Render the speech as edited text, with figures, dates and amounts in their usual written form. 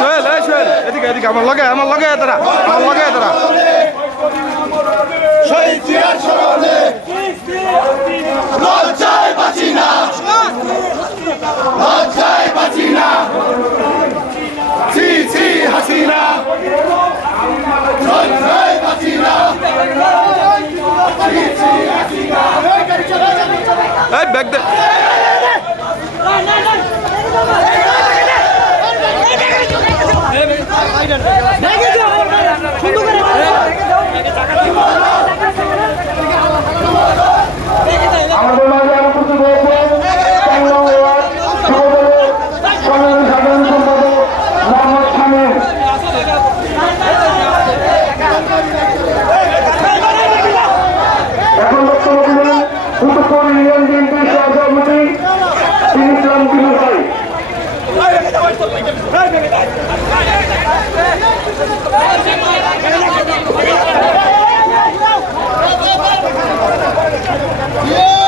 সোহেল এদিকে এদিকে আমার লগে তারা লজ্জায় বাঁচি না ছি ছি হাসিনা লজ্জায় বাঁচি না ছি ছি হাসিনা এই ব্যাগ দে আমাদের মাঝে আরো কিছু রয়েছে সাধারণ সম্পাদক মোহাম্মদ শামীম। এখন বক্তব্য দিলেন উত্তর ইউনিয়ন বিএনপির সহসভাপতি ইসলাম বিনু ভাই। Yeah!